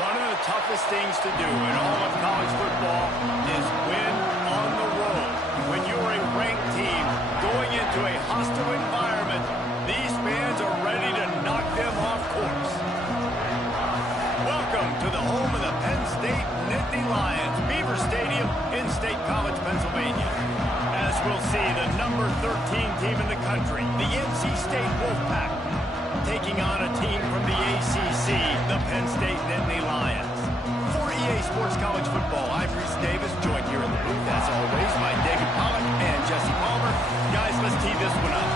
One of the toughest things to do in all of college football is win on the road. When you're a ranked team going into a hostile environment, these fans are ready to knock them off course. Welcome to the home of the Penn State Nittany Lions, Beaver Stadium in State College, Pennsylvania. As we'll see, the number 13 team in the country, the NC State Wolfpack, taking on a team from the ACC, the Penn State Nittany Lions. For EA Sports College Football, I'm Reese Davis, joined here in the booth, as always, by David Pollack and Jesse Palmer. Guys, let's tee this one up.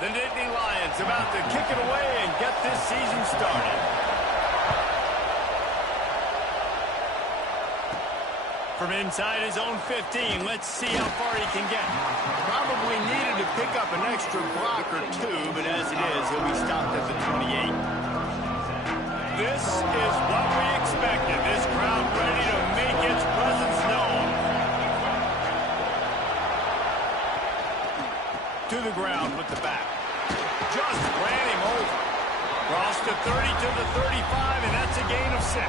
The Nittany Lions about to kick it away and get this season started. From inside his own 15, let's see how far he can get. Probably needed to pick up an extra block or two, but as it is, he'll be stopped at the 28. This is what we expected. This crowd ready to make its presence known. To the ground with the back. Just ran him over. Cross to 30 to the 35, and that's a gain of 6.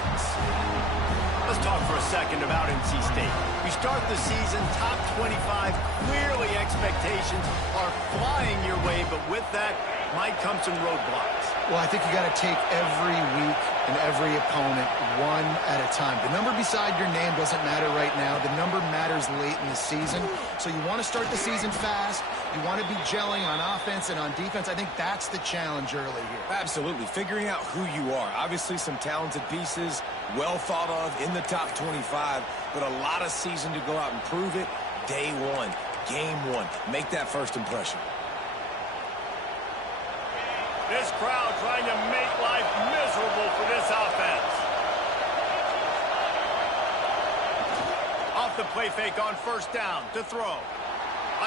Let's talk for a second about NC State. We start the season top 25. Clearly expectations are flying your way, but with that might come some roadblocks. Well, I think you got to take every week and every opponent one at a time. The number beside your name doesn't matter right now. The number matters late in the season. So you want to start the season fast. You want to be gelling on offense and on defense. I think that's the challenge early here. Absolutely. Figuring out who you are. Obviously some talented pieces, well thought of in the top 25, but a lot of season to go out and prove it. Day one, game one. Make that first impression. This crowd trying to make life miserable for this offense. Off the play fake on first down to throw.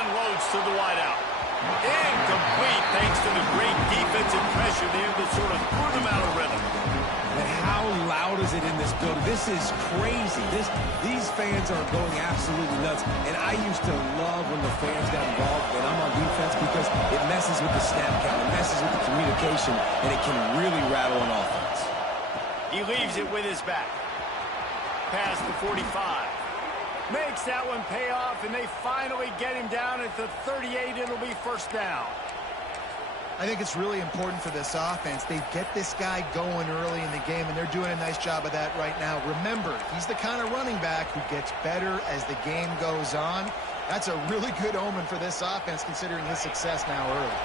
Unloads to the wideout. Incomplete thanks to the great defensive pressure there that sort of threw them out of rhythm. And how loud is it in this building? This is crazy. These fans are going absolutely nuts. And I used to love when the fans got involved and I'm on defense because it messes with the snap count. It messes with the communication, and it can really rattle an offense. He leaves it with his back. Past the 45. Makes that one pay off, and they finally get him down at the 38. It'll be first down. I think it's really important for this offense. They get this guy going early in the game, and they're doing a nice job of that right now. Remember, he's the kind of running back who gets better as the game goes on. That's a really good omen for this offense, considering his success now early.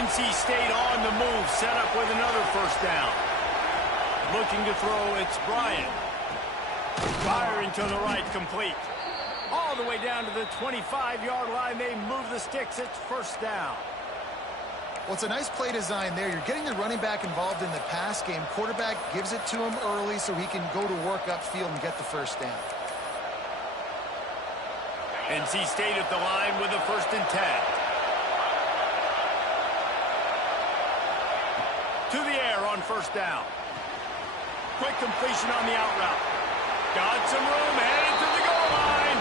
NC State on the move, set up with another first down. Looking to throw, it's Bryant. Firing to the right, complete. All the way down to the 25-yard line. They move the sticks. It's first down. Well, it's a nice play design there. You're getting the running back involved in the pass game. Quarterback gives it to him early so he can go to work upfield and get the first down. NC State at the line with a 1st and 10. To the air on first down. Quick completion on the out route. Got some room, headed to the goal line.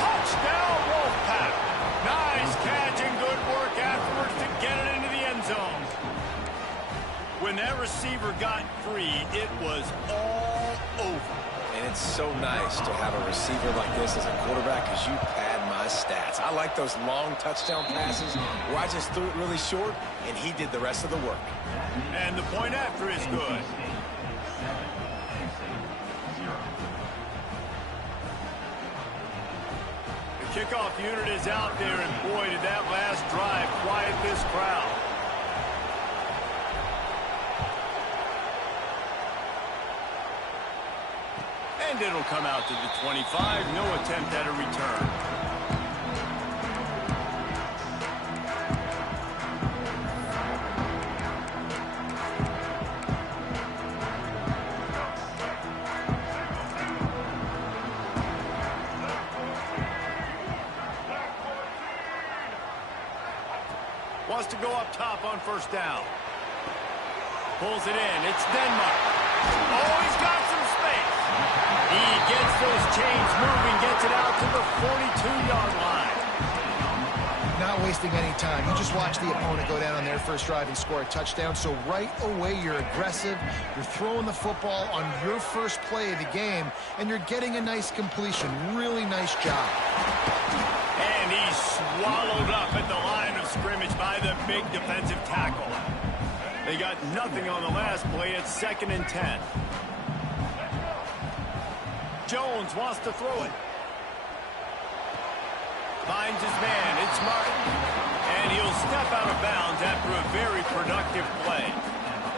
Touchdown, Wolfpack. Nice catch and good work afterwards to get it into the end zone. When that receiver got free, it was all over. And it's so nice to have a receiver like this as a quarterback because you pad my stats. I like those long touchdown passes where I just threw it really short, and he did the rest of the work. And the point after is good. Kickoff unit is out there, and boy, did that last drive quiet this crowd. And it'll come out to the 25. No attempt at a return. to go up top on first down. Pulls it in. It's Denmark. Oh, he's got some space. He gets those chains moving, gets it out to the 42-yard line. Not wasting any time. You just watch the opponent go down on their first drive and score a touchdown. So right away, you're aggressive. You're throwing the football on your first play of the game, and you're getting a nice completion. Really nice job. And he's swallowed up at the line of scrimmage by the big defensive tackle. They got nothing on the last play. It's 2nd and 10. Jones wants to throw it. Finds his man. It's Martin. And he'll step out of bounds after a very productive play.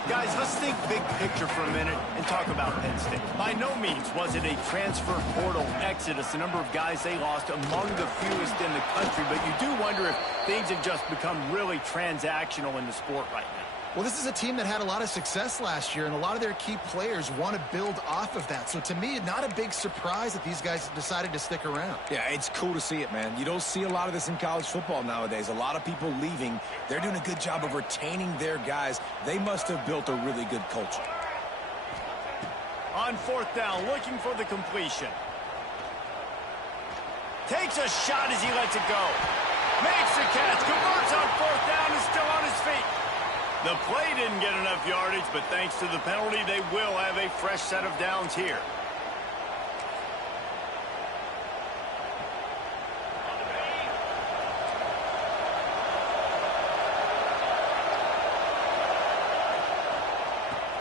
Guys, let's think big picture for a minute and talk about Penn State. By no means was it a transfer portal exodus, the number of guys they lost among the fewest in the country, but you do wonder if things have just become really transactional in the sport right now. Well, this is a team that had a lot of success last year, and a lot of their key players want to build off of that. So to me, not a big surprise that these guys decided to stick around. Yeah, it's cool to see it, man. You don't see a lot of this in college football nowadays. A lot of people leaving. They're doing a good job of retaining their guys. They must have built a really good culture. On 4th down, looking for the completion. Takes a shot as he lets it go. Makes the catch, converts on 4th down, and still on his feet. The play didn't get enough yardage, but thanks to the penalty, they will have a fresh set of downs here.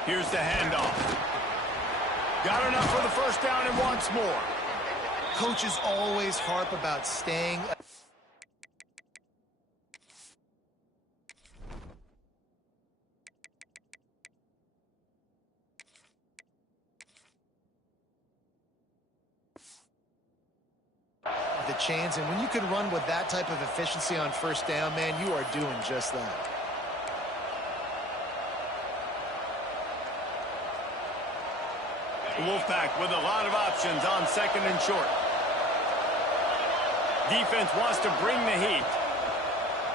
Here's the handoff. Got enough for the first down and wants more. Coaches always harp about staying. The chains, and when you can run with that type of efficiency on first down, man, you are doing just that. The Wolfpack with a lot of options on 2nd and short. Defense wants to bring the heat.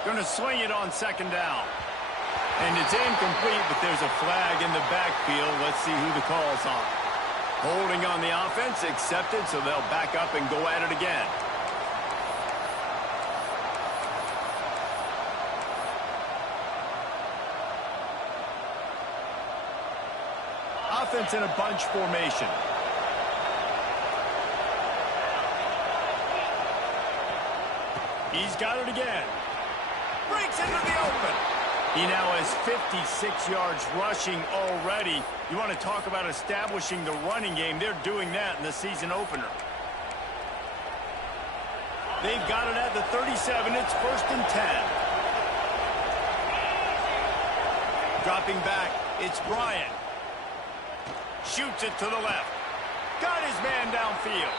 Going to swing it on 2nd down. And it's incomplete, but there's a flag in the backfield. Let's see who the call's on. Holding on the offense, accepted, so they'll back up and go at it again. Offense in a bunch formation. He's got it again. Breaks into the open. He now has 56 yards rushing already. You want to talk about establishing the running game. They're doing that in the season opener. They've got it at the 37. It's 1st and 10. Dropping back, it's Bryant. Shoots it to the left. Got his man downfield.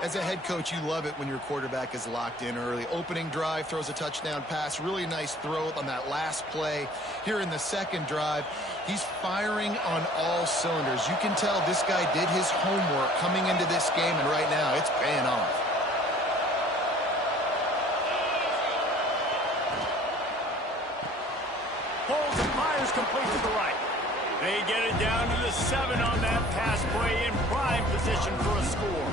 As a head coach, you love it when your quarterback is locked in early. Opening drive, throws a touchdown pass. Really nice throw on that last play. Here in the 2nd drive, he's firing on all cylinders. You can tell this guy did his homework coming into this game, and right now it's paying off. Pulls and fires complete to the right. They get it down to the 7 on that pass play, in prime position for a score.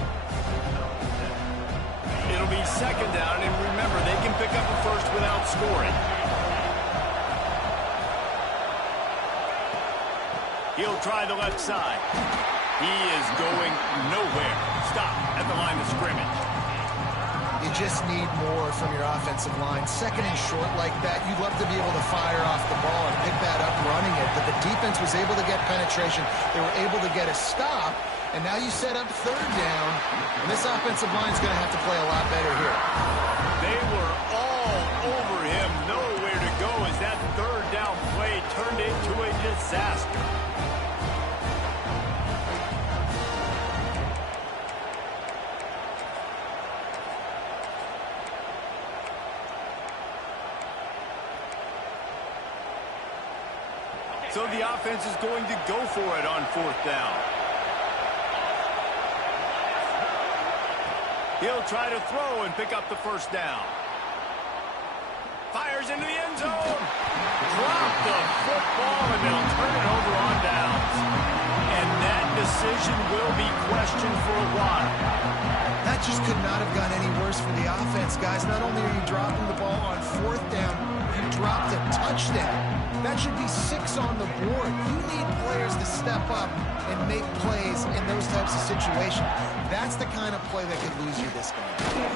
It'll be 2nd down, and remember, they can pick up a first without scoring. He'll try the left side. He is going nowhere. Stop at the line of scrimmage. You just need more from your offensive line. 2nd and short like that, you'd love to be able to fire off the ball and pick that up running it, but the defense was able to get penetration. They were able to get a stop, and now you set up 3rd down, and this offensive line is going to have to play a lot better here. They were all over him, nowhere to go as that 3rd down play turned into a disaster. So the offense is going to go for it on 4th down. He'll try to throw and pick up the first down. Fires into the end zone. Drop the football, and they'll turn it over on downs. And that decision will be questioned for a while. That just could not have gone any worse for the offense, guys. Not only are you dropping the ball on 4th down, you dropped a touchdown. That should be 6 on the board. You need players to step up and make plays in those types of situations. That's the kind of play that could lose you this game.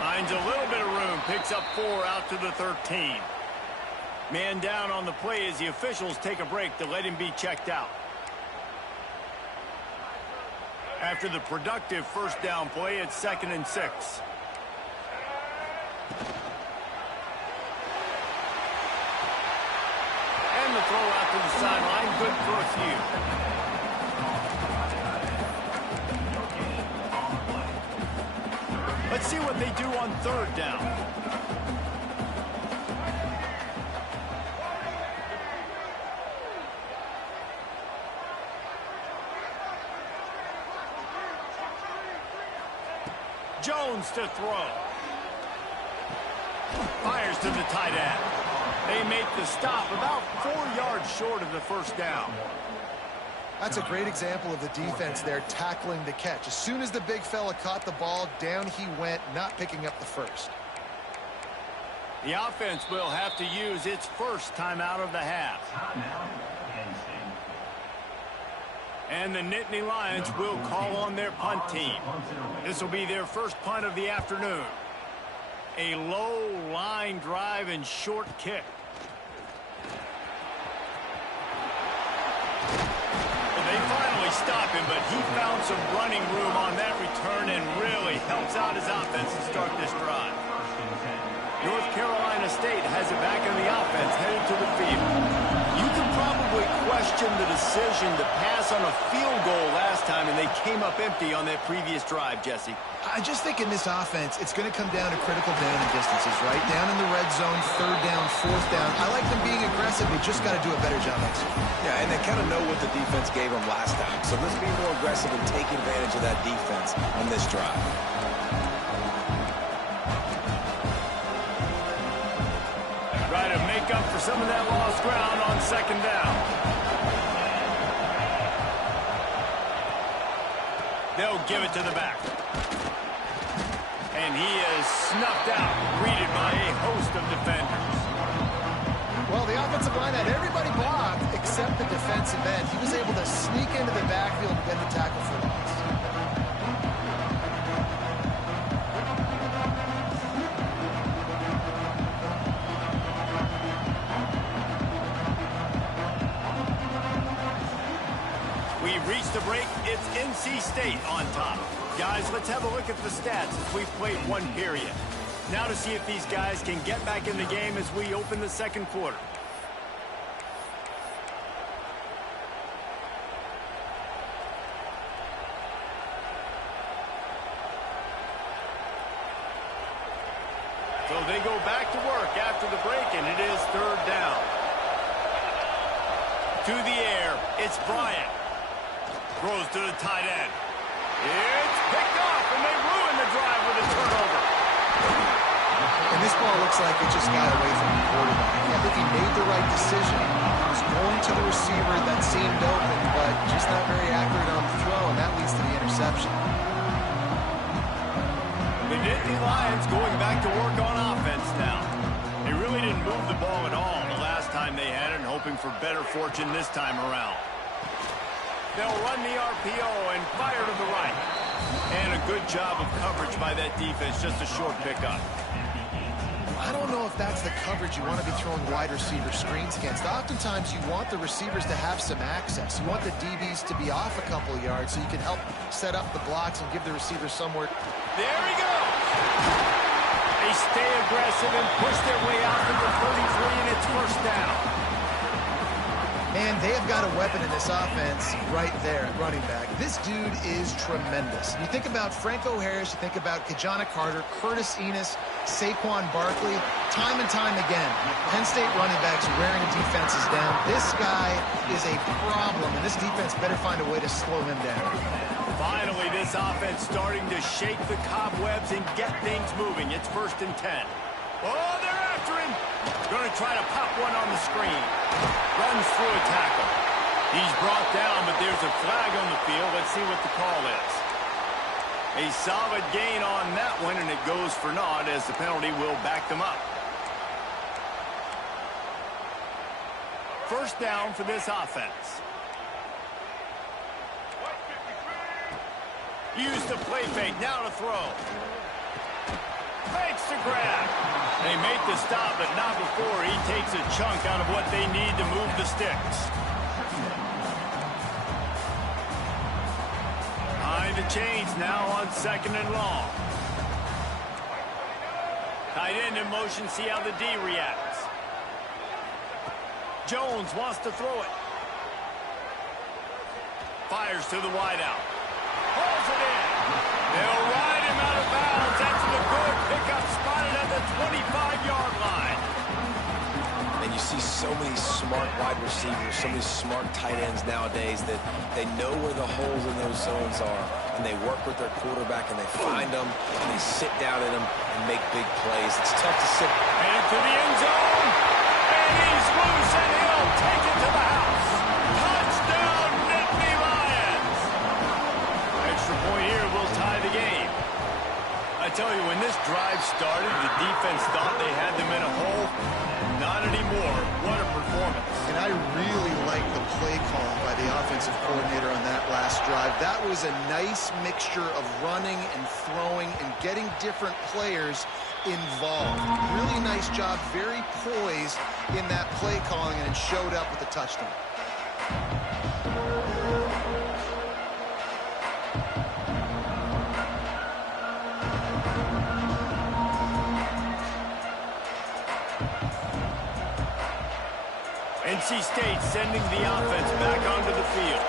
Finds a little bit of room, picks up 4 out to the 13. Man down on the play as the officials take a break to let him be checked out. After the productive first down play, it's 2nd and 6. And the throw out to the sideline, good for a few. Let's see what they do on 3rd down. Jones to throw. Fires to the tight end. They make the stop about 4 yards short of the first down. That's a great example of the defense there tackling the catch. As soon as the big fella caught the ball, down he went, not picking up the first. The offense will have to use its first timeout of the half. And the Nittany Lions will call on their punt team. This will be their first punt of the afternoon. A low line drive and short kick. Well, they finally stop him, but he found some running room on that return and really helps out his offense to start this drive. North Carolina State has it back in the offense headed to the field. You can probably question the decision to pass on a field goal last time, and they came up empty on that previous drive, Jesse. I just think in this offense, it's going to come down to critical down and distances, right? Down in the red zone, 3rd down, 4th down. I like them being aggressive. They just got to do a better job executing. Yeah, and they kind of know what the defense gave them last time. So let's be more aggressive and take advantage of that defense on this drive. Try to make up for some of that lost ground on 2nd down. They'll give it to the back. And he is snuffed out, greeted by a host of defenders. Well, the offensive line had everybody blocked except the defensive end. He was able to sneak into the backfield and get the tackle for loss. We've reached the break. It's NC State on top. Guys, let's have a look at the stats as we've played 1 period. Now to see if these guys can get back in the game as we open the 2nd quarter. So they go back to work after the break, and it is 3rd down. To the air, it's Bryant. Throws to the tight end. It's picked off, and they ruin the drive with a turnover. And this ball looks like it just got away from the quarterback. I think he made the right decision. He was going to the receiver that seemed open, but just not very accurate on the throw, and that leads to the interception. The Nittany Lions going back to work on offense now. They really didn't move the ball at all the last time they had it, and hoping for better fortune this time around. They'll run the RPO and fire to the right. And a good job of coverage by that defense, just a short pickup. I don't know if that's the coverage you want to be throwing wide receiver screens against. Oftentimes you want the receivers to have some access. You want the DBs to be off a couple of yards so you can help set up the blocks and give the receivers somewhere. There he goes. They stay aggressive and push their way out to the 33, and it's 1st down. And they have got a weapon in this offense right there at running back. This dude is tremendous. You think about Franco Harris, you think about Kajana Carter, Curtis Enos, Saquon Barkley, time and time again, Penn State running backs wearing defenses down. This guy is a problem, and this defense better find a way to slow him down. Finally, this offense starting to shake the cobwebs and get things moving. It's 1st and 10. Oh, they're after him. Going to try to pop one on the screen. Runs through a tackle. He's brought down, but there's a flag on the field. Let's see what the call is. A solid gain on that one, and it goes for naught as the penalty will back them up. 1st down for this offense. Use the play fake, now to throw. Fakes to grab. They make the stop, but not before he takes a chunk out of what they need to move the sticks. Behind the chains now on 2nd and long. Tight end in motion, see how the D reacts. Jones wants to throw it. Fires to the wideout. Pulls it in. They'll ride him out of bounds. That's the good pickup, spotted at the 25-yard line. And you see so many smart wide receivers, so many smart tight ends nowadays that they know where the holes in those zones are, and they work with their quarterback, and they find them, and they sit down in them and make big plays. It's tough to sit. Into the end zone. And he's loose, and he'll take it to the house. Touchdown, Nittany Lions. Extra point here will tie the game. I tell you, when this drive started, the defense thought they had them in a hole. Not anymore. What a performance. And I really like the play call by the offensive coordinator on that last drive. That was a nice mixture of running and throwing and getting different players involved. Really nice job, very poised in that play calling, and it showed up with the touchdown. NC State sending the offense back onto the field.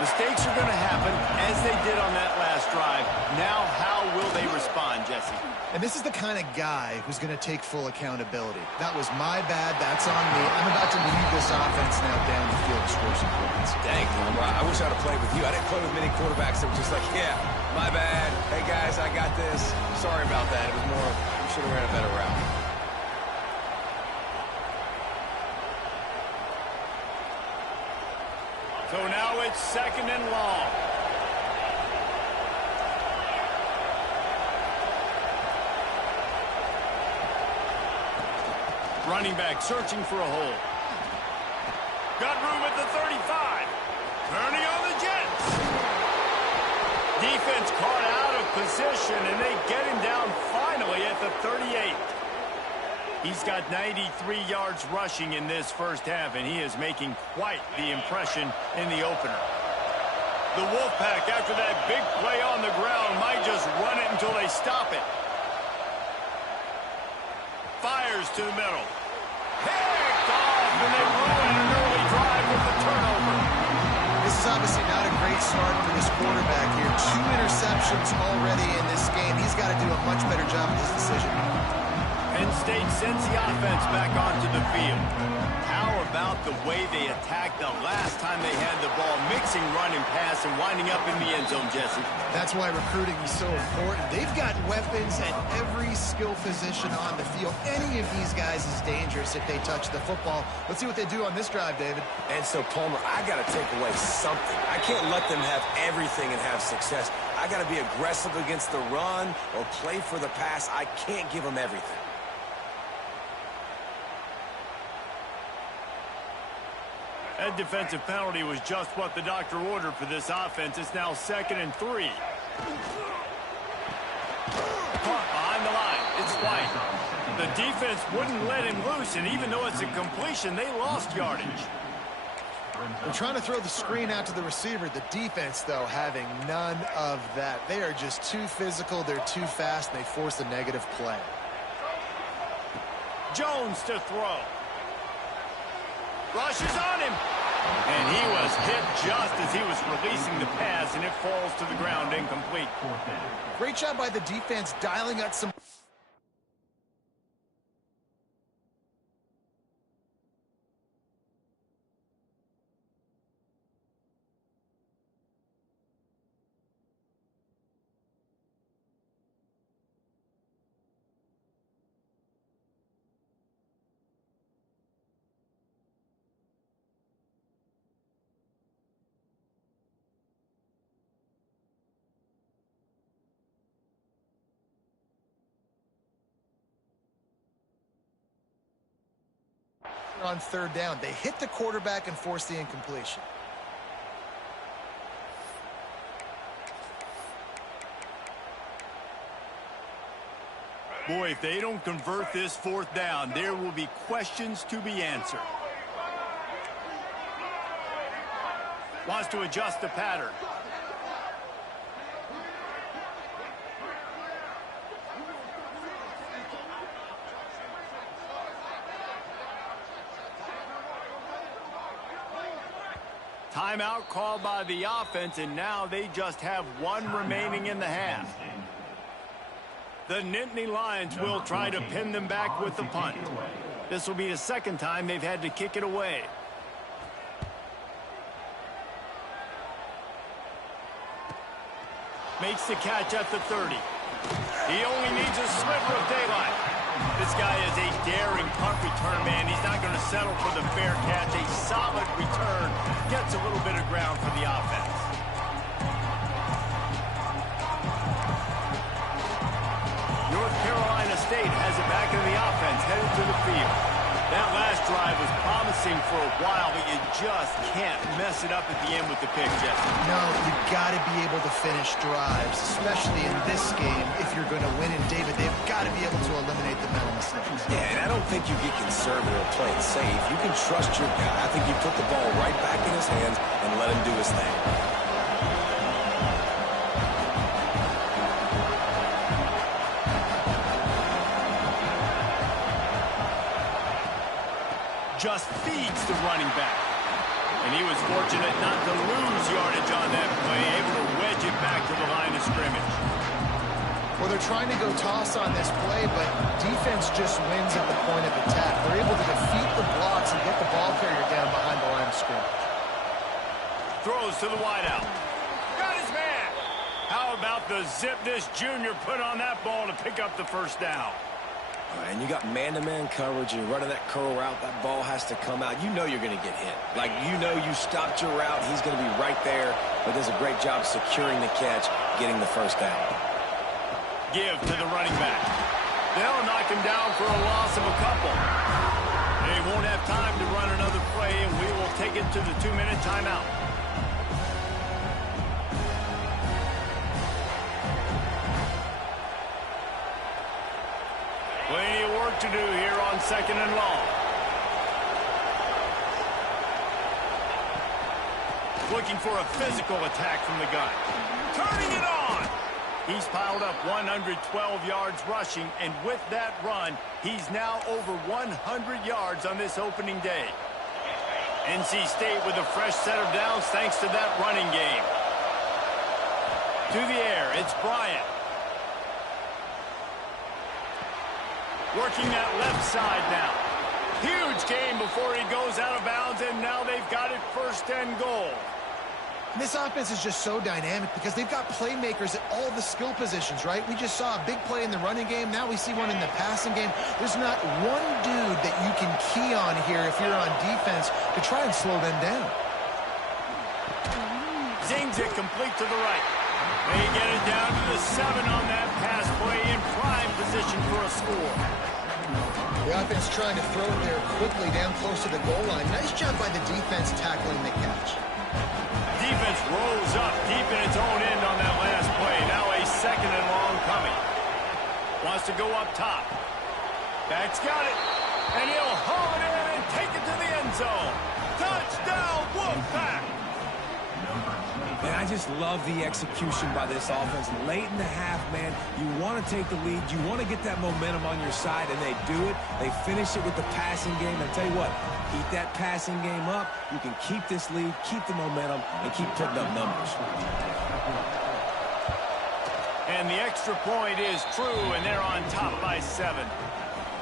Mistakes are going to happen, as they did on that last drive. Now, how will they respond, Jesse? And this is the kind of guy who's going to take full accountability. That was my bad. That's on me. I'm about to lead this offense now down the field to score some points. Dang, I wish I'd have played with you. I didn't play with many quarterbacks that were just like, yeah, my bad. Hey, guys, I got this. Sorry about that. It was more, we should have ran a better route. So now it's 2nd and long. Running back searching for a hole. Got room at the 35. Turning on the Jets. Defense caught out of position, and they get him down finally at the 38. He's got 93 yards rushing in this first half, and he is making quite the impression in the opener. The Wolfpack, after that big play on the ground, might just run it until they stop it. Fires to the middle. Picked off, and they ruin an early drive with the turnover. This is obviously not a great start for this quarterback here. 2 interceptions already in this game. He's got to do a much better job with this decision. Penn State sends the offense back onto the field. How about the way they attacked the last time they had the ball, mixing run and pass and winding up in the end zone, Jesse? That's why recruiting is so important. They've got weapons at every skill position on the field. Any of these guys is dangerous if they touch the football. Let's see what they do on this drive, David. And so, Palmer, I got to take away something. I can't let them have everything and have success. I got to be aggressive against the run or play for the pass. I can't give them everything. That defensive penalty was just what the doctor ordered for this offense. It's now 2nd and 3. Caught behind the line. It's White. The defense wouldn't let him loose, and even though it's a completion, they lost yardage. They're trying to throw the screen out to the receiver. The defense, though, having none of that. They are just too physical. They're too fast, and they force a negative play. Jones to throw. Rushes on him. And he was hit just as he was releasing the pass, and it falls to the ground incomplete. Great job by the defense dialing up some On third down, they hit the quarterback and force the incompletion. Boy, if they don't convert this fourth down, there will be questions to be answered. Wants to adjust the pattern. Timeout called by the offense, and now they just have one remaining in the half. The Nittany Lions will try to pin them back with the punt. This will be the second time they've had to kick it away. Makes the catch at the 30. He only needs a sliver of daylight. This guy is a daring punt return man. He's not going to settle for the fair catch. A solid return gets a little bit of ground for the offense. North Carolina State has it back in the offense, headed to the field. That last drive was promising for a while, but you just can't mess it up at the end with the pick, Jeff. No, you've got to be able to finish drives, especially in this game. If you're going to win, and David, they've got to be able to eliminate the mental mistakes. Yeah, and I don't think you get conservative or play it safe. You can trust your guy. I think you put the ball right back in his hands and let him do his thing. Just feeds the running back. And he was fortunate not to lose yardage on that play, able to wedge it back to the line of scrimmage. Well, they're trying to go toss on this play, but defense just wins at the point of attack. They're able to defeat the blocks and get the ball carrier down behind the line of scrimmage. Throws to the wideout. Got his man. How about the zip this junior put on that ball to pick up the first down? And you got man-to-man coverage, and you're running that curl route, that ball has to come out. You know you're going to get hit. Like, you know you stopped your route, he's going to be right there, but does a great job securing the catch, getting the first down. Give to the running back. They'll knock him down for a loss of a couple. They won't have time to run another play, and we will take it to the 2-minute timeout. Plenty of work to do here on 2nd and long. Looking for a physical attack from the gun. Turning it on! He's piled up 112 yards rushing, and with that run, he's now over 100 yards on this opening day. NC State with a fresh set of downs thanks to that running game. To the air, it's Bryant. Working that left side now. Huge game before he goes out of bounds, and now they've got it 1st and goal. And this offense is just so dynamic because they've got playmakers at all the skill positions, right? We just saw a big play in the running game. Now we see one in the passing game. There's not one dude that you can key on here if you're on defense to try and slow them down. Zings it complete to the right. They get it down to the 7 on that pass play, in prime position for a score. The offense trying to throw it there quickly down close to the goal line. Nice job by the defense tackling the catch. Defense rolls up deep in its own end on that last play. Now a 2nd and long coming. Wants to go up top. Back's got it. And he'll haul it in and take it to the end zone. Touchdown, Wolfpack! Man, I just love the execution by this offense. Late in the half, man, you want to take the lead. You want to get that momentum on your side, and they do it. They finish it with the passing game. And I tell you what, keep that passing game up. You can keep this lead, keep the momentum, and keep putting up numbers. And the extra point is true, and they're on top by 7.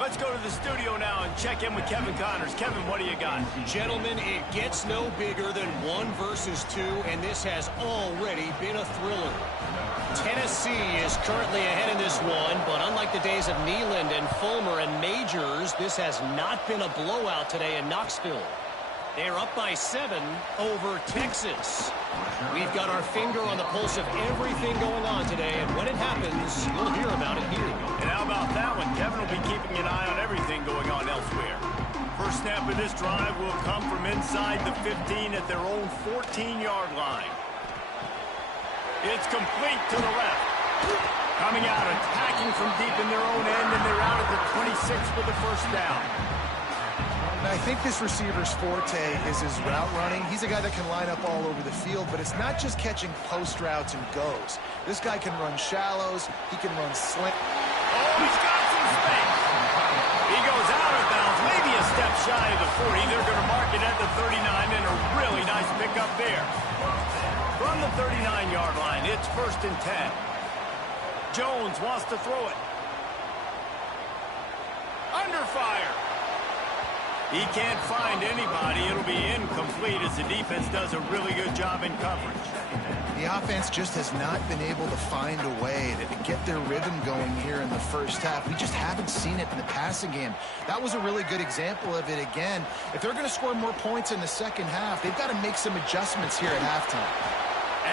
Let's go to the studio now and check in with Kevin Connors. Kevin, what do you got? Gentlemen, it gets no bigger than 1 versus 2, and this has already been a thriller. Tennessee is currently ahead in this one, but unlike the days of Neyland and Fulmer and Majors, this has not been a blowout today in Knoxville. They're up by 7 over Texas. We've got our finger on the pulse of everything going on today, and when it happens, you'll hear about it here. And how about that one? Kevin will be keeping an eye on everything going on elsewhere. First snap of this drive will come from inside the 15 at their own 14-yard line. It's complete to the left. Coming out, attacking from deep in their own end, and they're out at the 26 for the first down. I think this receiver's forte is his route running. He's a guy that can line up all over the field, but it's not just catching post routes and goes. This guy can run shallows. He can run slant. Oh, he's got some space. He goes out of bounds, maybe a step shy of the 40. They're going to mark it at the 39, and a really nice pickup there. From the 39-yard line, it's 1st and 10. Jones wants to throw it. Under fire. He can't find anybody. It'll be incomplete as the defense does a really good job in coverage. The offense just has not been able to find a way to get their rhythm going here in the first half. We just haven't seen it in the passing game. That was a really good example of it again. If they're going to score more points in the second half, they've got to make some adjustments here at halftime.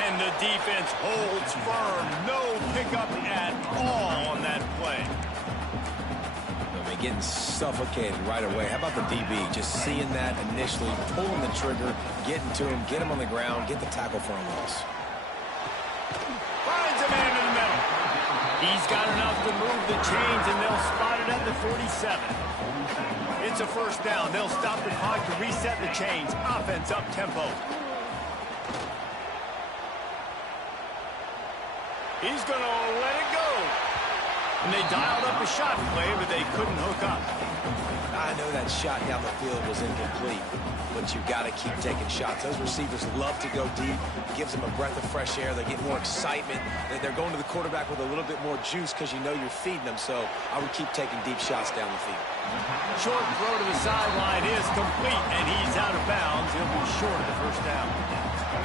And the defense holds firm. No pickup at all on that play. Getting suffocated right away. How about the DB? Just seeing that initially, pulling the trigger, getting to him, get him on the ground, get the tackle for a loss. Finds a man in the middle. He's got enough to move the chains, and they'll spot it at the 47. It's a first down. They'll stop the clock to reset the chains. Offense up tempo. He's going to let it go. And they dialed up a shot play, but they couldn't hook up. I know that shot down the field was incomplete, but you got to keep taking shots. Those receivers love to go deep. It gives them a breath of fresh air. They get more excitement. They're going to the quarterback with a little bit more juice because you know you're feeding them. So I would keep taking deep shots down the field. Short throw to the sideline is complete, and he's out of bounds. He'll be short of the first down.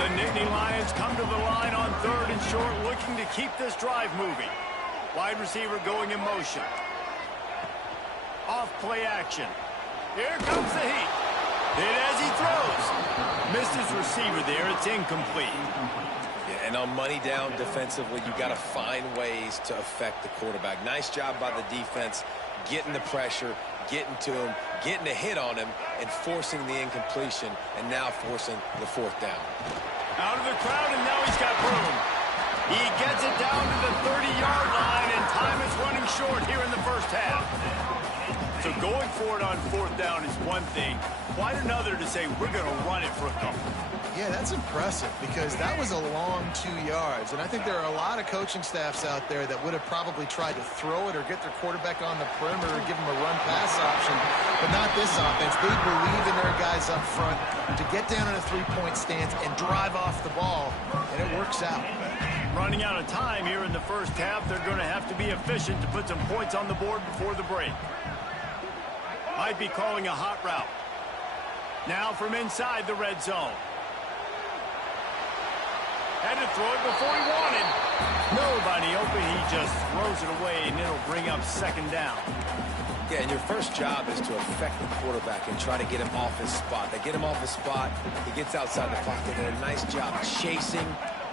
The Nittany Lions come to the line on 3rd and short, looking to keep this drive moving. Wide receiver going in motion. Off play action. Here comes the heat. Hit as he throws. Missed his receiver there. It's incomplete. Yeah, and on money down defensively, you got to find ways to affect the quarterback. Nice job by the defense, getting the pressure, getting to him, getting a hit on him, and forcing the incompletion, and now forcing the 4th down. Out of the crowd, and now he's got room. He gets it down to the 30-yard line, and time is running short here in the first half. So going for it on 4th down is one thing. Quite another to say we're going to run it for a couple. Yeah, that's impressive because that was a long 2 yards. And I think there are a lot of coaching staffs out there that would have probably tried to throw it or get their quarterback on the perimeter or give him a run-pass option. But not this offense. They believe in their guys up front to get down in a three-point stance and drive off the ball, and it works out. Running out of time here in the first half, they're going to have to be efficient to put some points on the board before the break. Might be calling a hot route. Now from inside the red zone. Had to throw it before he wanted. Nobody open. He just throws it away, and it'll bring up 2nd down. Yeah, and your first job is to affect the quarterback and try to get him off his spot. They get him off his spot. He gets outside the pocket. They did a nice job chasing,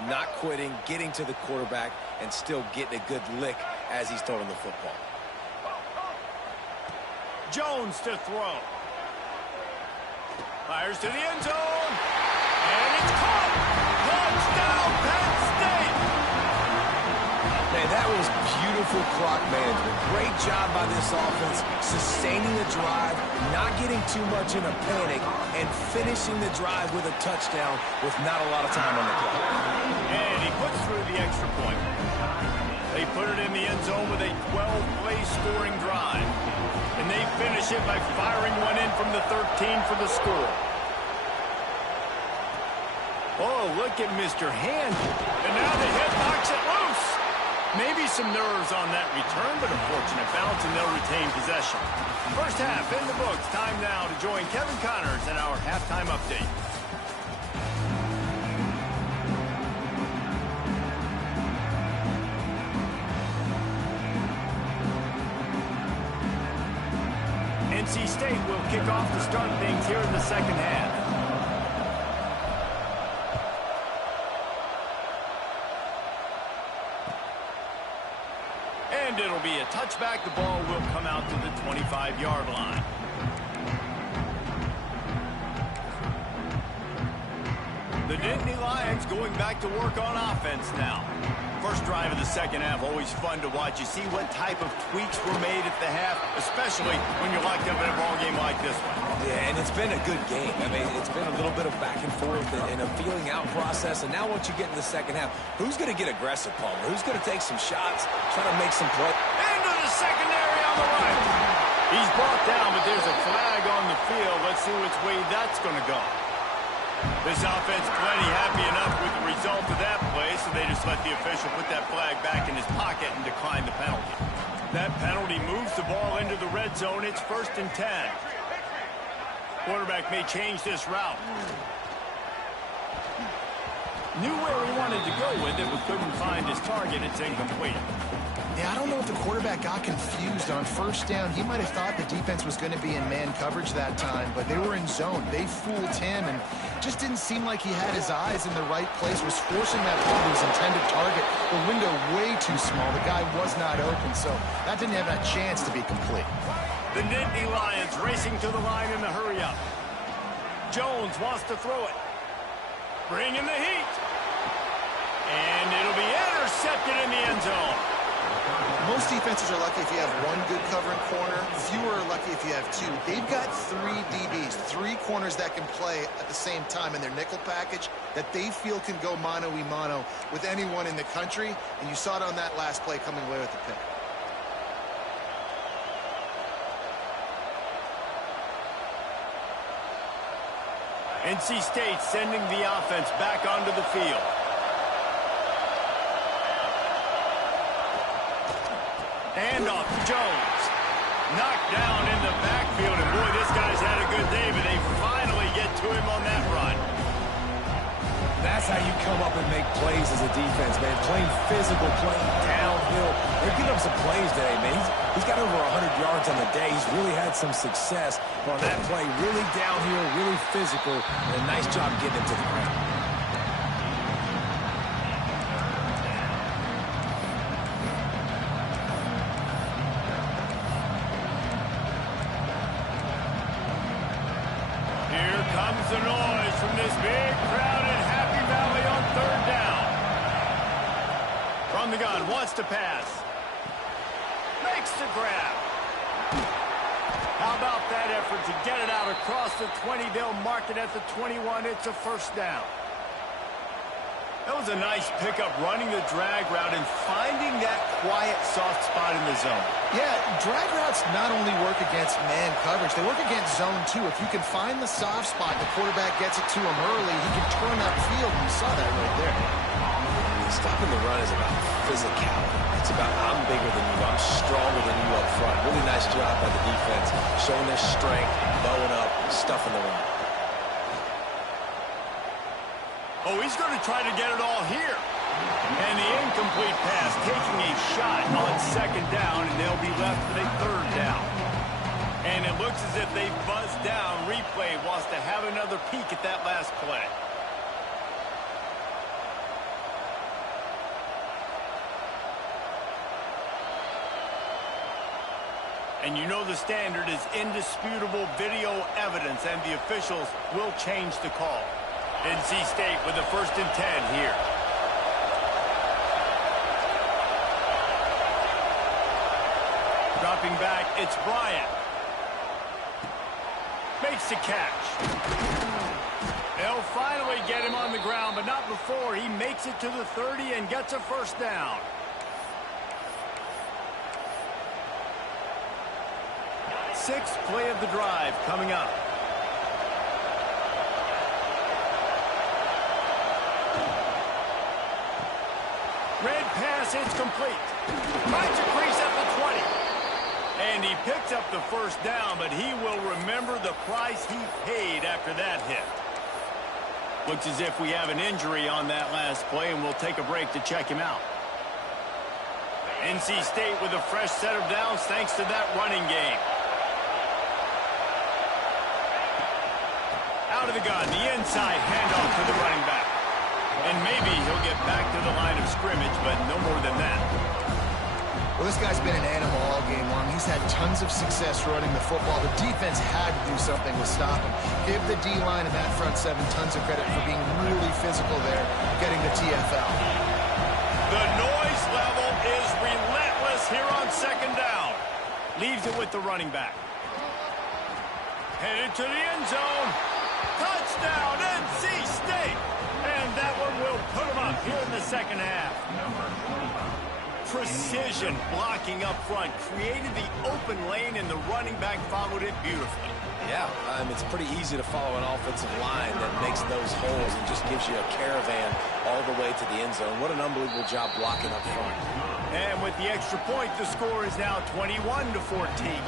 not quitting, getting to the quarterback, and still getting a good lick as he's throwing the football. Jones to throw. Fires to the end zone. And it's caught. Touchdown, Penn State. Man, that was beautiful clock management. Great job by this offense, sustaining the drive, not getting too much in a panic, and finishing the drive with a touchdown with not a lot of time on the clock. And he puts through the extra point. They put it in the end zone with a 12-play scoring drive. And they finish it by firing one in from the 13 for the score. Oh, look at Mr. Hand. And now the hit knocks it loose. Maybe some nerves on that return, but a fortunate bounce, and they'll retain possession. First half in the books. Time now to join Kevin Connors in our halftime update. NC State will kick off to start things here in the second half. And it'll be a touchback. The ball will come out to the 25-yard line. The Nittany Lions going back to work on offense now. First drive of the second half, always fun to watch. You see what type of tweaks were made at the half, especially when you're locked up in a ball game like this one. Yeah, and it's been a good game. I mean, it's been a little bit of back and forth and a feeling out process. And now once you get in the second half, who's going to get aggressive, Palmer? Who's going to take some shots, try to make some play? Into the secondary on the right. He's brought down, but there's a flag on the field. Let's see which way that's going to go. This offense plenty happy enough with the result of that play, so they just let the official put that flag back in his pocket and decline the penalty. That penalty moves the ball into the red zone. It's 1st and 10. Quarterback may change this route. Knew where he wanted to go with it, but couldn't find his target. It's incomplete. Yeah, I don't know if the quarterback got confused on 1st down. He might have thought the defense was going to be in man coverage that time, but they were in zone. They fooled him, and just didn't seem like he had his eyes in the right place, was forcing that ball to his intended target. The window way too small. The guy was not open, so that didn't have a chance to be complete. The Nittany Lions racing to the line in the hurry-up. Jones wants to throw it. Bringing the heat. And it'll be intercepted in the end zone. Most defenses are lucky if you have one good covering corner. Fewer are lucky if you have two. They've got 3 DBs, 3 corners that can play at the same time in their nickel package that they feel can go mano-a-mano with anyone in the country. And you saw it on that last play coming away with the pick. NC State sending the offense back onto the field. Handoff to Jones. Knocked down in the backfield, and boy, this guy's had a good day, but they finally get to him on that run. That's how you come up and make plays as a defense, man. Playing physical, playing downhill. They're getting up some plays today, man. He's got over 100 yards on the day. He's really had some success on that play. Really downhill, really physical, and a nice job getting him to the ground. Here comes the noise from this big crowd in Happy Valley on 3rd down. From the gun, wants to pass. Makes the grab. How about that effort to get it out across the 20? They'll mark it at the 21. It's a 1st down. That was a nice pickup, running the drag route and finding that quiet, soft spot in the zone. Yeah, drag routes not only work against man coverage, they work against zone too. If you can find the soft spot, the quarterback gets it to him early, he can turn that field, and you saw that right there. Stopping the run is about physicality. It's about I'm bigger than you, I'm stronger than you up front. Really nice job by the defense, showing their strength, bowing up, stuffing the run. Oh, he's going to try to get it all here. And the incomplete pass, taking a shot on 2nd down, and they'll be left with a 3rd down. And it looks as if they buzzed down. Replay wants to have another peek at that last play. And you know the standard is indisputable video evidence, and the officials will change the call. NC State with the 1st and 10 here. Dropping back, it's Bryant. Makes the catch. They'll finally get him on the ground, but not before he makes it to the 30 and gets a 1st down. Sixth play of the drive coming up. Red pass, it's complete. Finds a crease at the 20. And he picks up the 1st down, but he will remember the price he paid after that hit. Looks as if we have an injury on that last play, and we'll take a break to check him out. NC State with a fresh set of downs thanks to that running game. Out of the gun, the inside handoff to the running back. And maybe he'll get back to the line of scrimmage, but no more than that. Well, this guy's been an animal all game long. He's had tons of success running the football. The defense had to do something to stop him. Give the D-line and that front seven tons of credit for being really physical there, getting the TFL. The noise level is relentless here on second down. Leaves it with the running back. Headed to the end zone. Touchdown, NC State. And that one will put them up here in the second half. Precision blocking up front created the open lane, and the running back followed it beautifully. Yeah, it's pretty easy to follow an offensive line that makes those holes and just gives you a caravan all the way to the end zone. What an unbelievable job blocking up front. And with the extra point, the score is now 21-14.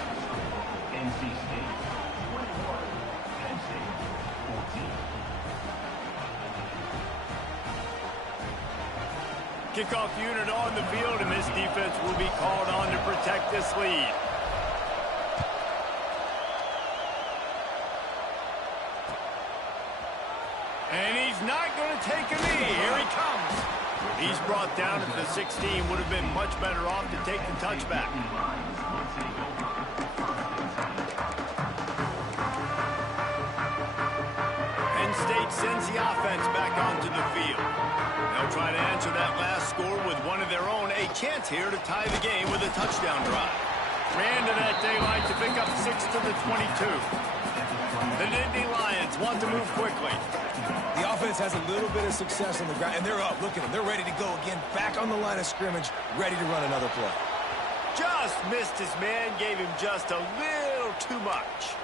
Kickoff unit on the field, and this defense will be called on to protect this lead. And he's not going to take a knee. Here he comes. He's brought down at the 16. Would have been much better off to take the touchback. Penn State sends the offense back onto the field. They'll try to answer that last score with one of their own. A chance here to tie the game with a touchdown drive. Ran to that daylight to pick up 6 to the 22. The Nittany Lions want to move quickly. The offense has a little bit of success on the ground, and they're up. Look at them. They're ready to go again. Back on the line of scrimmage, ready to run another play. Just missed his man, gave him just a little too much.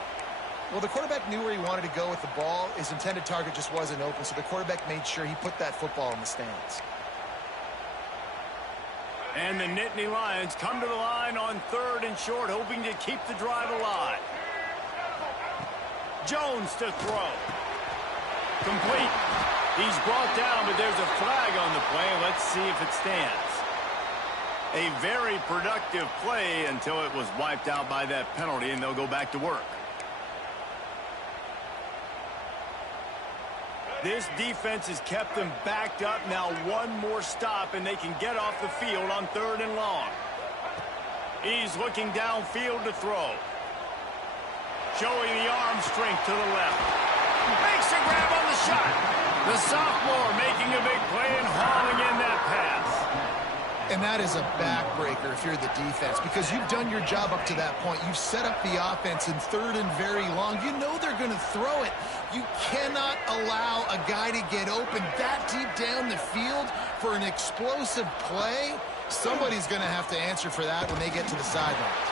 Well, the quarterback knew where he wanted to go with the ball. His intended target just wasn't open, so the quarterback made sure he put that football in the stands. And the Nittany Lions come to the line on 3rd and short, hoping to keep the drive alive. Jones to throw. Complete. He's brought down, but there's a flag on the play. Let's see if it stands. A very productive play until it was wiped out by that penalty, and they'll go back to work. This defense has kept them backed up. Now one more stop, and they can get off the field on 3rd and long. He's looking downfield to throw. Showing the arm strength to the left. Makes a grab on the shot. The sophomore making a big play and hauling in that pass. And that is a backbreaker if you're the defense, because you've done your job up to that point. You've set up the offense in 3rd and very long. You know they're going to throw it. You cannot allow a guy to get open that deep down the field for an explosive play. Somebody's going to have to answer for that when they get to the sidelines.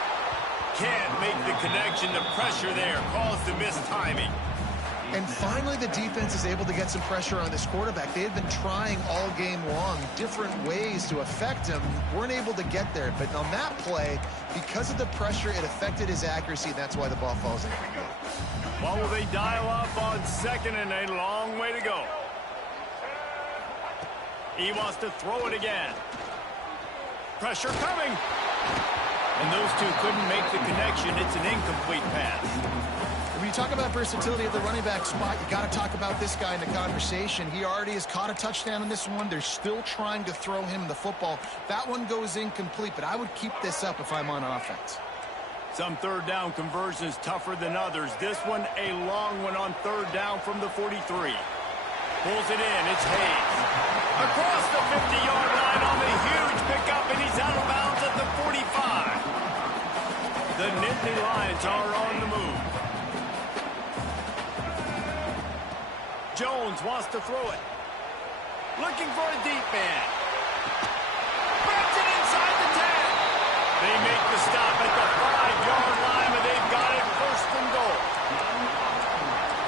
Can't make the connection. The pressure there caused the missed timing. And finally, the defense is able to get some pressure on this quarterback. They had been trying all game long different ways to affect him. Weren't able to get there. But on that play, because of the pressure, it affected his accuracy. That's why the ball falls in. Well, will they dial up on 2nd and a long way to go? He wants to throw it again. Pressure coming. And those two couldn't make the connection. It's an incomplete pass. When you talk about versatility at the running back spot, you got to talk about this guy in the conversation. He already has caught a touchdown in this one. They're still trying to throw him the football. That one goes incomplete, but I would keep this up if I'm on offense. Some 3rd down conversions tougher than others. This one, a long one on 3rd down from the 43. Pulls it in. It's Hayes. Across the 50-yard line on the huge pickup, and he's out of bounds at the 45. The Nittany Lions are on the move. Jones wants to throw it. Looking for a deep man. Bats it inside the 10. They make the stop at the 5-yard line, but they've got it 1st and goal.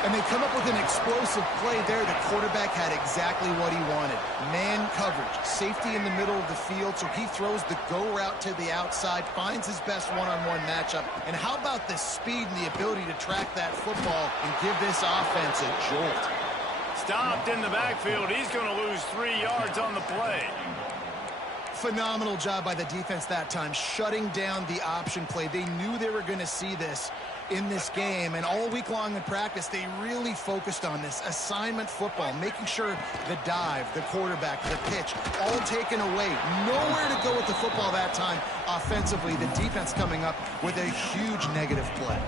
And they come up with an explosive play there. The quarterback had exactly what he wanted. Man coverage, safety in the middle of the field, so he throws the go route to the outside, finds his best one-on-one matchup. And how about the speed and the ability to track that football and give this offense a jolt? Stopped in the backfield. He's going to lose 3 yards on the play. Phenomenal job by the defense that time, shutting down the option play. They knew they were going to see this in this game, and all week long in practice, they really focused on this assignment football, making sure the dive, the quarterback, the pitch, all taken away. Nowhere to go with the football that time offensively. The defense coming up with a huge negative play.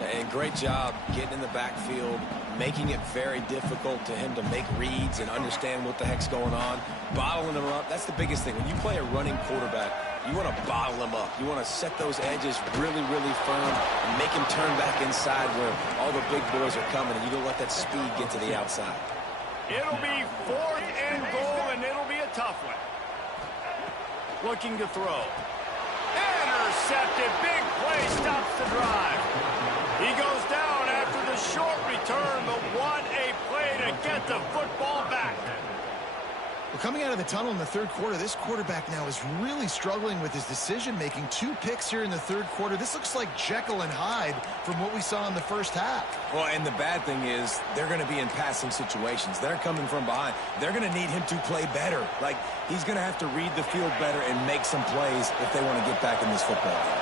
And great job getting in the backfield, making it very difficult to him to make reads and understand what the heck's going on, bottling him up. That's the biggest thing. When you play a running quarterback, you want to bottle him up. You want to set those edges really, really firm and make him turn back inside where all the big boys are coming, and you don't let that speed get to the outside. It'll be 4th and goal, and it'll be a tough one. Looking to throw. Intercepted. Big play stops the drive. He goes down after the short return, but what a play to get the football back. Well, coming out of the tunnel in the third quarter, this quarterback now is really struggling with his decision-making. 2 picks here in the third quarter. This looks like Jekyll and Hyde from what we saw in the first half. Well, and the bad thing is they're going to be in passing situations. They're coming from behind. They're going to need him to play better. Like, he's going to have to read the field better and make some plays if they want to get back in this football game.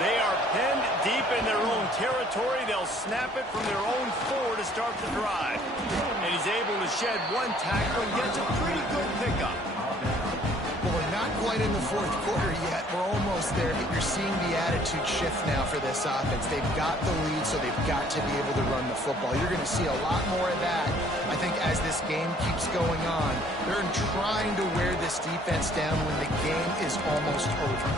They are penned deep in their own territory. They'll snap it from their own 4 to start the drive. And he's able to shed 1 tackle and gets a pretty good pickup. Well, we're not quite in the fourth quarter yet. We're almost there, but you're seeing the attitude shift now for this offense. They've got the lead, so they've got to be able to run the football. You're going to see a lot more of that, I think, as this game keeps going on. They're trying to wear this defense down when the game is almost over.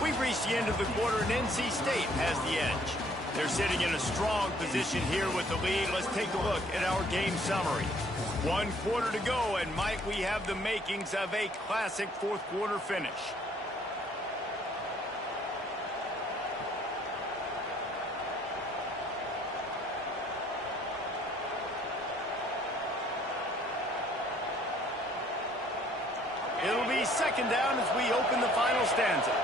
We've reached the end of the quarter, and NC State has the edge. They're sitting in a strong position here with the lead. Let's take a look at our game summary. 1 quarter to go, and Mike, we have the makings of a classic fourth quarter finish. It'll be 2nd down as we open the final stanza.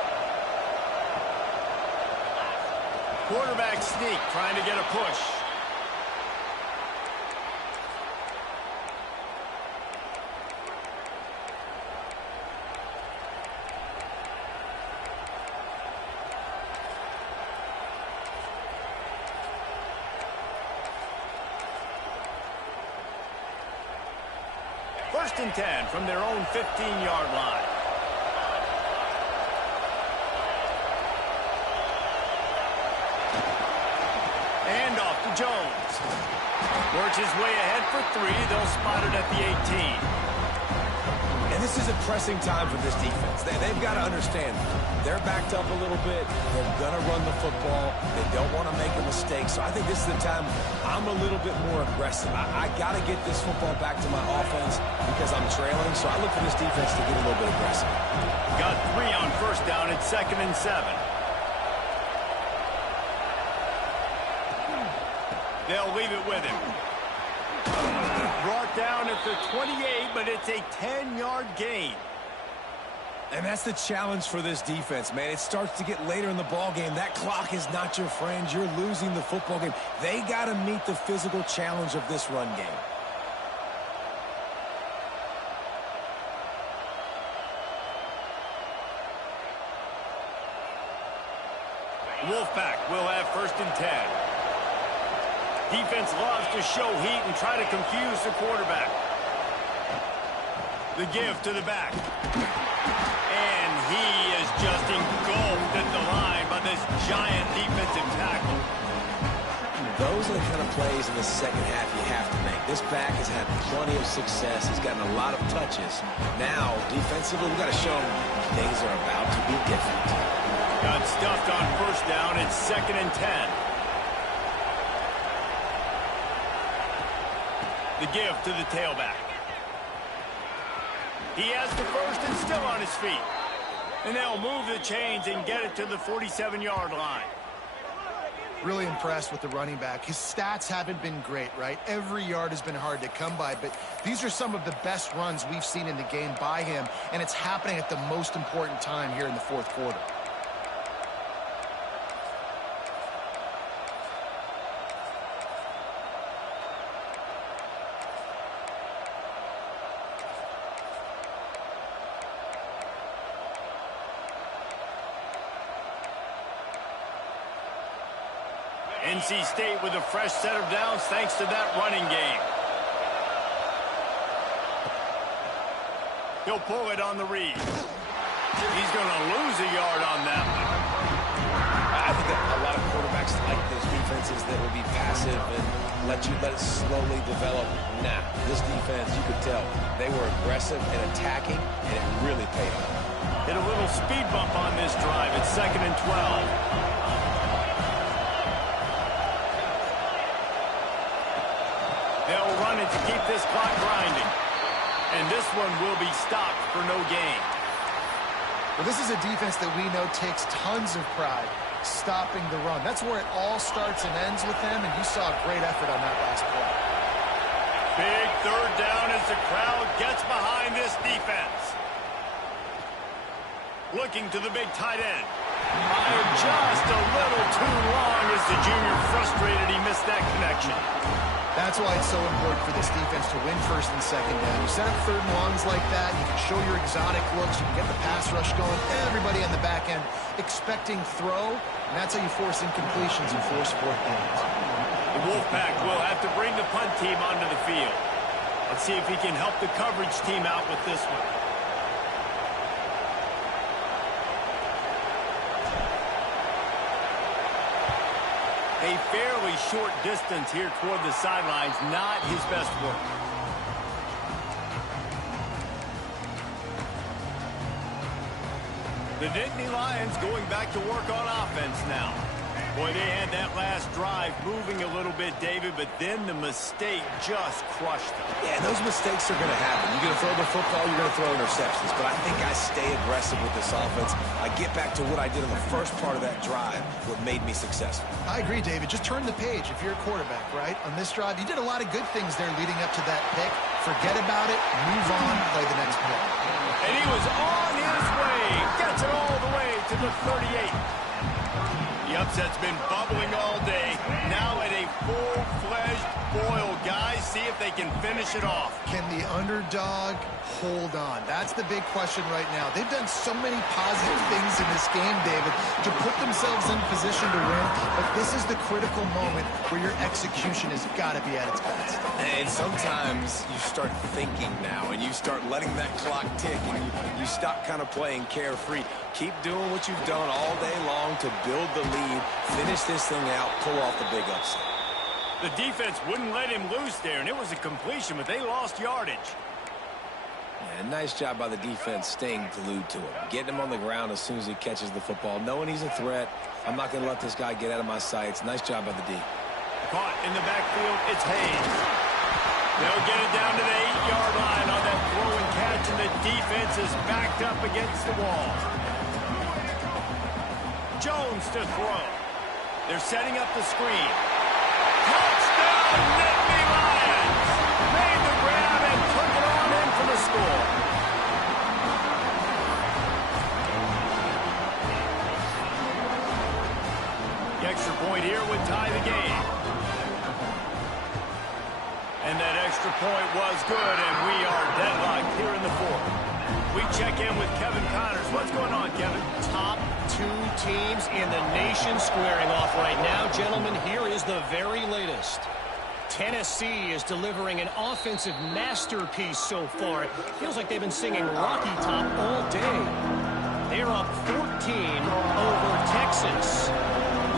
Quarterback sneak, trying to get a push. First and 10 from their own 15-yard line. And off to Jones. Works his way ahead for 3. They'll spot it at the 18. And this is a pressing time for this defense. They've got to understand they're backed up a little bit. They're going to run the football. They don't want to make a mistake. So I think this is the time I'm a little bit more aggressive. I got to get this football back to my offense because I'm trailing. So I look for this defense to get a little bit aggressive. Got 3 on first down at 2nd and 7. They'll leave it with him. Brought down at the 28, but it's a 10-yard gain. And that's the challenge for this defense, man. It starts to get later in the ball game. That clock is not your friend. You're losing the football game. They got to meet the physical challenge of this run game. Wolfpack will have 1st and 10. Defense loves to show heat and try to confuse the quarterback. The give to the back. And he is just engulfed at the line by this giant defensive tackle. Those are the kind of plays in the second half you have to make. This back has had plenty of success. He's gotten a lot of touches. Now, defensively, we've got to show him things are about to be different. Got stuffed on first down. It's 2nd and 10. The give to the tailback. He has the first and still on his feet. And they'll move the chains and get it to the 47-yard line. Really impressed with the running back. His stats haven't been great, right? Every yard has been hard to come by, but these are some of the best runs we've seen in the game by him, and it's happening at the most important time here in the fourth quarter. NC State with a fresh set of downs thanks to that running game. He'll pull it on the read. He's going to lose a yard on that one. I think that a lot of quarterbacks like those defenses that will be passive and let it slowly develop. Nah, this defense, you could tell, they were aggressive and attacking, and it really paid off. Hit a little speed bump on this drive. It's 2nd and 12. They'll run it to keep this clock grinding. And this one will be stopped for no gain. Well, this is a defense that we know takes tons of pride stopping the run. That's where it all starts and ends with them, and you saw a great effort on that last play. Big third down as the crowd gets behind this defense. Looking to the big tight end. Fired just a little too long as the junior frustrated he missed that connection. That's why it's so important for this defense to win 1st and 2nd down. You set up 3rd and longs like that, you can show your exotic looks, you can get the pass rush going, everybody on the back end expecting throw, and that's how you force incompletions and force 4th downs. The Wolfpack will have to bring the punt team onto the field. Let's see if he can help the coverage team out with this one. A fairly short distance here toward the sidelines, not his best work. The Nittany Lions going back to work on offense now. Boy, they had that last drive moving a little bit, David, but then the mistake just crushed them. Yeah, those mistakes are going to happen. You're going to throw the football, you're going to throw interceptions. But I think I stay aggressive with this offense. I get back to what I did in the first part of that drive, what made me successful. I agree, David. Just turn the page if you're a quarterback, right? On this drive, you did a lot of good things there leading up to that pick. Forget about it, move on, play the next play. And he was on his way. Gets it all the way to the 38. The upset's been bubbling all day. Now at a full-fledged boil. Guys, see if they can finish it off. Can the underdog hold on? That's the big question right now. They've done so many positive things in this game, David, to put themselves in position to win, but this is the critical moment where your execution has got to be at its best. And sometimes you start thinking now, and you start letting that clock tick, and you stop kind of playing carefree. Keep doing what you've done all day long to build the lead, finish this thing out, pull off the big upset. The defense wouldn't let him loose there, and it was a completion, but they lost yardage. Yeah, nice job by the defense staying glued to him, getting him on the ground as soon as he catches the football, knowing he's a threat. I'm not going to let this guy get out of my sights. Nice job by the D. Caught in the backfield, it's Hayes. They'll get it down to the 8-yard line on that throw and catch, and the defense is backed up against the wall. Jones to throw. They're setting up the screen. Touchdown, Nittany Lions! Made the grab and took it on in for the score. The extra point here would tie the game. And that extra point was good, and we are deadlocked here in the fourth. We check in with Kevin Connors. What's going on, Kevin? Top two teams in the nation squaring off right now. Gentlemen, here is the very latest. Tennessee is delivering an offensive masterpiece so far. It feels like they've been singing Rocky Top all day. They're up 14 over Texas.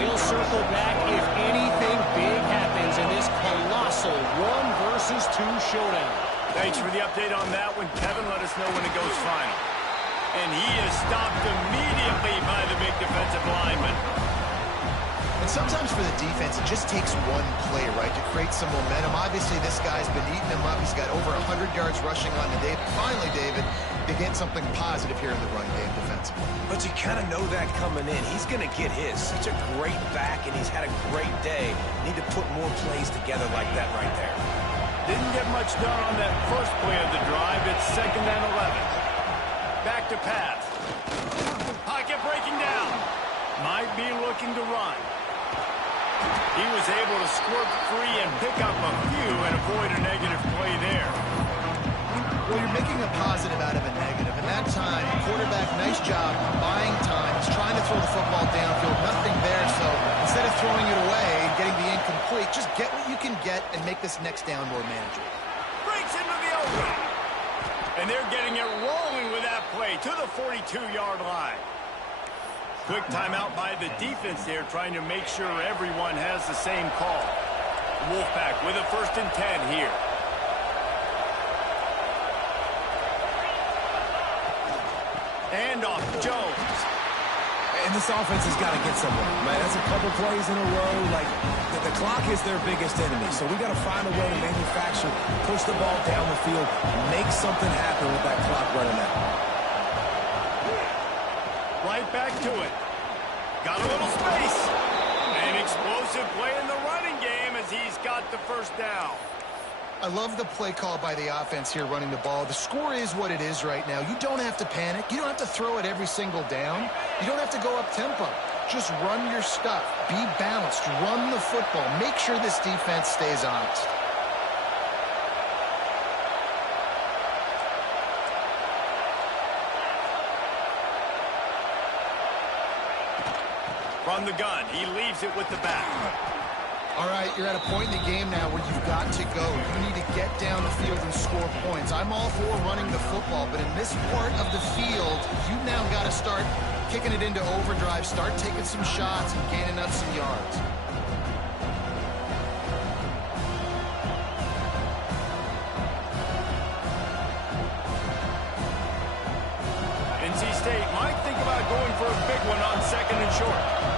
We'll circle back if anything big happens in this colossal 1-versus-2 showdown. Thanks for the update on that one, Kevin. Let us know when it goes final. And he is stopped immediately by the big defensive lineman. And And sometimes for the defense, it just takes one play, right, to create some momentum. Obviously, this guy's been eating him up. He's got over 100 yards rushing on the day. Finally, David, they get something positive here in the run game defensively. But you kind of know that coming in. He's going to get his. Such a great back, and he's had a great day. Need to put more plays together like that right there. Didn't get much done on that first play of the drive. It's 2nd and 11. Back to pass. Pocket breaking down. Might be looking to run. He was able to squirt free and pick up a few and avoid a negative play there. Well, you're making a positive out of a negative. And that time, quarterback, nice job buying time. He's trying to throw the football downfield. Nothing there. So instead of throwing it away and getting the incomplete, just get what you can get and make this next down more manageable. Breaks into the open. And they're getting it rolling with that play to the 42-yard line. Quick timeout by the defense there, trying to make sure everyone has the same call. Wolfpack with a 1st and 10 here. Handoff, Jones. And this offense has got to get somewhere, man. That's a couple plays in a row. Like, the clock is their biggest enemy. So we got to find a way to manufacture, push the ball down the field, make something happen with that clock running out. Right back to it. Got a little space. An explosive play in the running game as he's got the 1st down. I love the play call by the offense here running the ball. The score is what it is right now. You don't have to panic. You don't have to throw it every single down. You don't have to go up tempo. Just run your stuff. Be balanced. Run the football. Make sure this defense stays honest. From the gun, he leaves it with the back. All right, you're at a point in the game now where you've got to go. You need to get down the field and score points. I'm all for running the football, but in this part of the field, you now got to start kicking it into overdrive, start taking some shots and gaining up some yards. NC State might think about going for a big one on 2nd and short.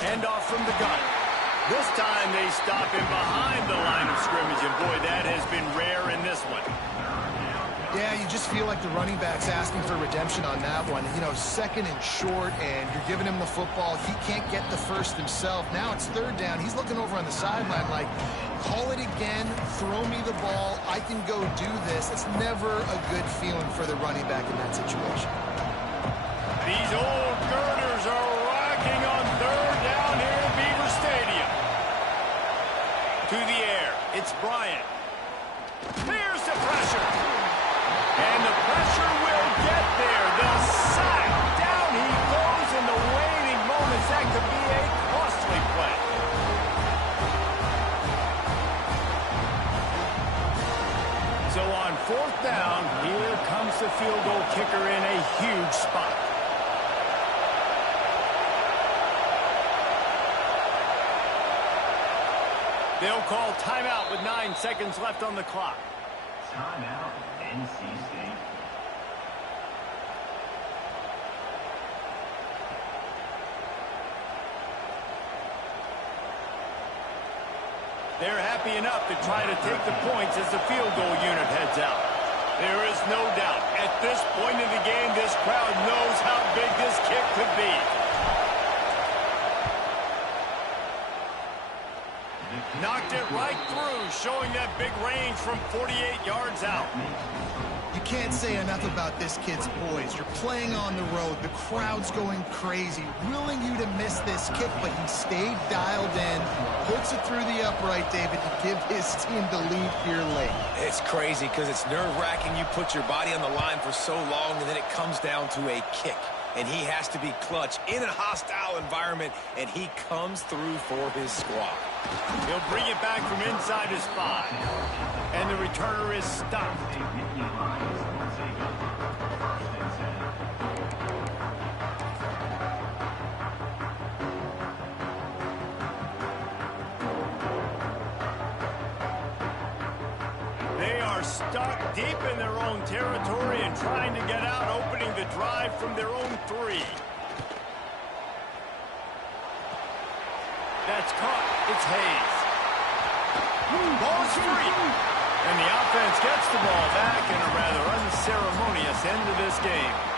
Handoff from the gun. This time they stop him behind the line of scrimmage, and boy, that has been rare in this one. Yeah, you just feel like the running back's asking for redemption on that one. You know, 2nd and short, and you're giving him the football. He can't get the 1st himself. Now it's 3rd down. He's looking over on the sideline like, call it again, throw me the ball, I can go do this. It's never a good feeling for the running back in that situation. These old girders are rocking on 3rd down here at Beaver Stadium. To the air, it's Bryant. Here's the pressure. And the pressure will get there. The sack. Down he goes in the waning moments. That could be a costly play. So on 4th down, here comes the field goal kicker in a huge spot. They'll call timeout with 9 seconds left on the clock. Timeout, NC State. They're happy enough to try to take the points as the field goal unit heads out. There is no doubt, at this point in the game, this crowd knows how big this kick could be. Knocked it right through, showing that big range from 48 yards out. You can't say enough about this kid's poise. You're playing on the road. The crowd's going crazy, willing you to miss this kick, but he stayed dialed in, puts it through the upright, David, to give his team the lead here late. It's crazy because it's nerve-wracking. You put your body on the line for so long, and then it comes down to a kick. And he has to be clutch in a hostile environment, and he comes through for his squad. He'll bring it back from inside his 5. And the returner is stopped. They They are stuck deep in their own territory and trying to get out, opening the drive from their own 3. That's caught. It's Hayes. Ball is free. And the offense gets the ball back in a rather unceremonious end to this game.